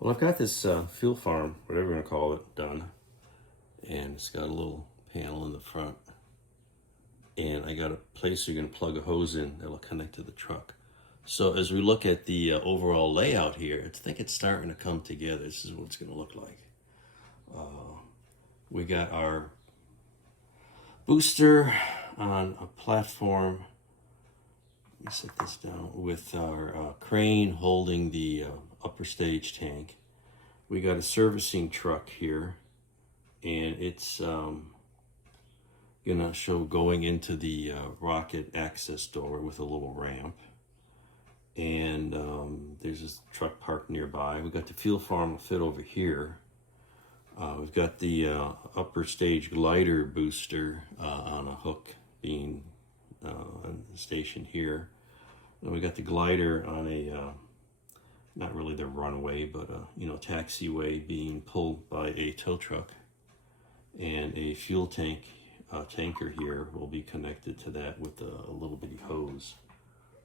Well, I've got this fuel farm, whatever you want to call it, done. And it's got a little panel in the front. And I got a place you're going to plug a hose in that'll connect to the truck. So as we look at the overall layout here, I think it's starting to come together. This is what it's going to look like. We got our booster on a platform. Let me set this down with our crane holding the upper stage tank. We got a servicing truck here, and it's gonna show going into the rocket access door with a little ramp. And there's this truck parked nearby. We got the fuel farm fit over here. We've got the upper stage glider booster on a hook being stationed here. And we got the glider on a, not really the runway, but taxiway being pulled by a tow truck. And a fuel tanker here will be connected to that with a little bitty hose.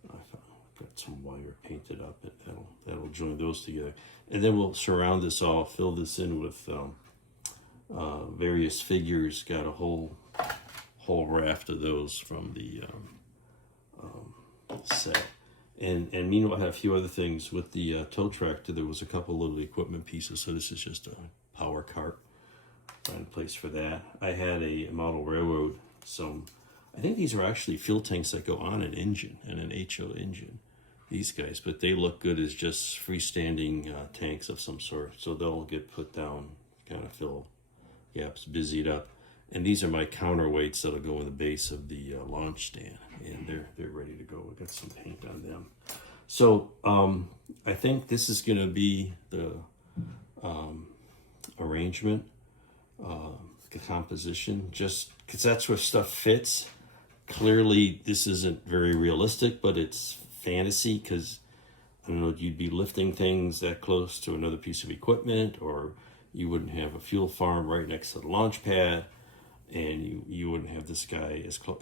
I've got some wire painted up, and that'll join those together. And then we'll surround this all, fill this in with various figures. Got a whole raft of those from the set. And meanwhile, I have a few other things with the tow tractor. There was a couple little equipment pieces, so this is just a power cart. Find a place for that. I had a model railroad. I think these are actually fuel tanks that go on an engine, and an HO engine. These guys, but they look good as just freestanding tanks of some sort. So they'll get put down, kind of fill gaps, busied up. And these are my counterweights that'll go in the base of the launch stand, and they're ready to go. We got some paint on them. So I think this is going to be the arrangement, the composition, just because that's where stuff fits. Clearly, this isn't very realistic, but it's fantasy because I don't know, you'd be lifting things that close to another piece of equipment, or you wouldn't have a fuel farm right next to the launch pad, and you wouldn't have this guy as close.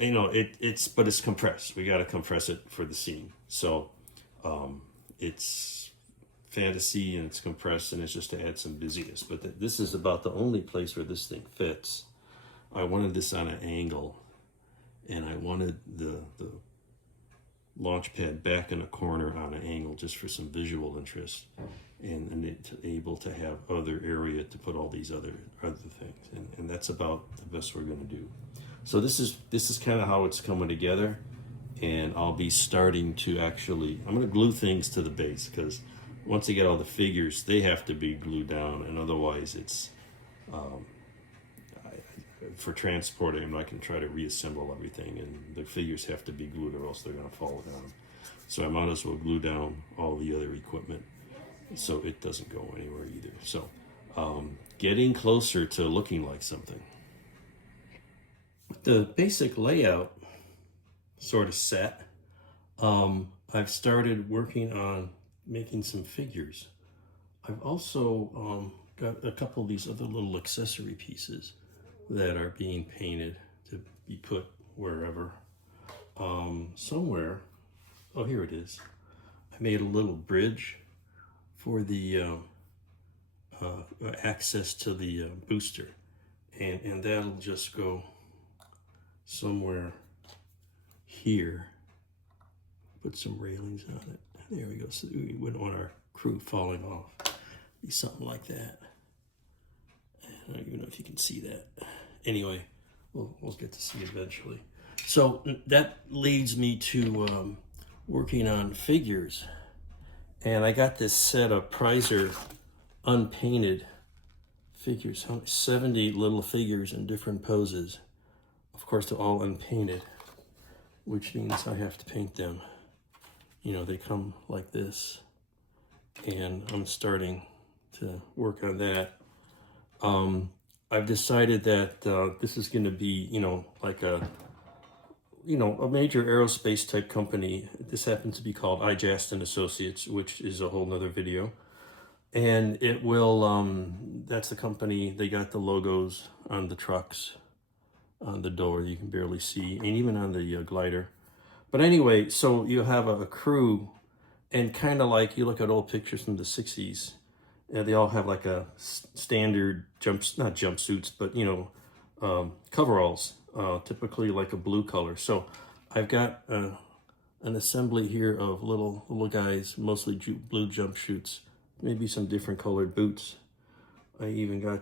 But it's compressed. We got to compress it for the scene. So it's fantasy and it's compressed, and it's just to add some busyness. But this is about the only place where this thing fits. I wanted this on an angle, and I wanted the launch pad back in a corner on an angle just for some visual interest, and it able to have other area to put all these other things, and that's about the best we're going to do. So this is kind of how it's coming together, and I'll be starting to I'm going to glue things to the base, because once I get all the figures, they have to be glued down, and otherwise it's for transporting, I can try to reassemble everything, and the figures have to be glued or else they're going to fall down. So I might as well glue down all the other equipment so it doesn't go anywhere either. So getting closer to looking like something. With the basic layout sort of set, I've started working on making some figures. I've also got a couple of these other little accessory pieces that are being painted to be put wherever. Somewhere, oh, here it is. I made a little bridge for the access to the booster, and that'll just go somewhere here. Put some railings on it. There we go. So we wouldn't want our crew falling off. Be something like that. I don't even know if you can see that. Anyway, we'll get to see it eventually. So that leads me to working on figures. And I got this set of Prizer unpainted figures, 70 little figures in different poses. Of course, they're all unpainted, which means I have to paint them. They come like this, and I'm starting to work on that. I've decided that this is going to be, like a major aerospace type company. This happens to be called iJast and Associates, which is a whole nother video. And it will, that's the company. They got the logos on the trucks, on the door, you can barely see, and even on the glider. But anyway, so you have a crew, and kind of like you look at old pictures from the 60s, They all have like a standard not jumpsuits, but you know, coveralls, typically like a blue color. So I've got an assembly here of little guys, mostly blue jumpsuits, maybe some different colored boots. I even got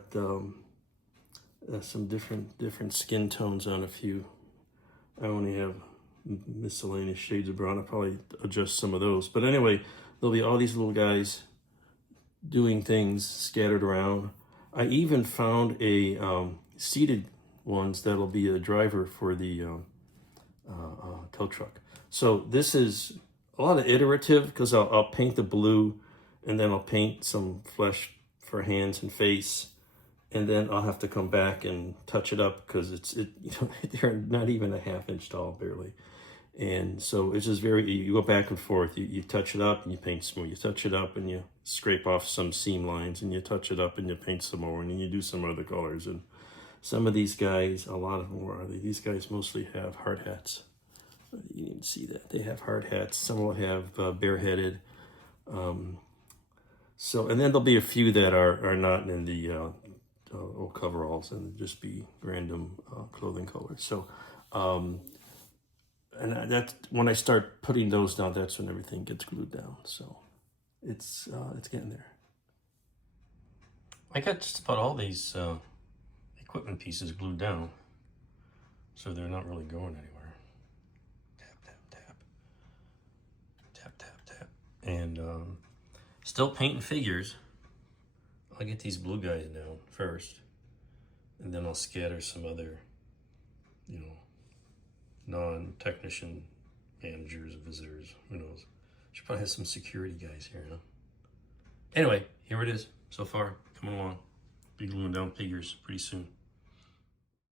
some different skin tones on a few. I only have miscellaneous shades of brown. I'll probably adjust some of those. But anyway, there'll be all these little guys doing things scattered around. I even found a seated ones that'll be a driver for the tow truck. So this is a lot of iterative, because I'll paint the blue, and then I'll paint some flesh for hands and face, and then I'll have to come back and touch it up, because you know, they're not even a ½ inch tall, barely. And so it's just you go back and forth. You touch it up and you paint some more. You touch it up and you scrape off some seam lines, and you touch it up and you paint some more, and then you do some other colors. And some of these guys, a lot of them these guys mostly have hard hats. You didn't see that. They have hard hats. Some will have bareheaded. So, and then there'll be a few that are not in the coveralls, and just be random clothing colors. So, and that's when I start putting those down, that's when everything gets glued down. So it's getting there. I got just about all these equipment pieces glued down, so they're not really going anywhere. Tap, tap, tap. Tap, tap, tap. And still painting figures. I'll get these blue guys down first, and then I'll scatter some other, you know, non-technician managers, visitors, who knows. Should probably have some security guys here, huh? Anyway, here it is so far, coming along. Be gluing down figures pretty soon.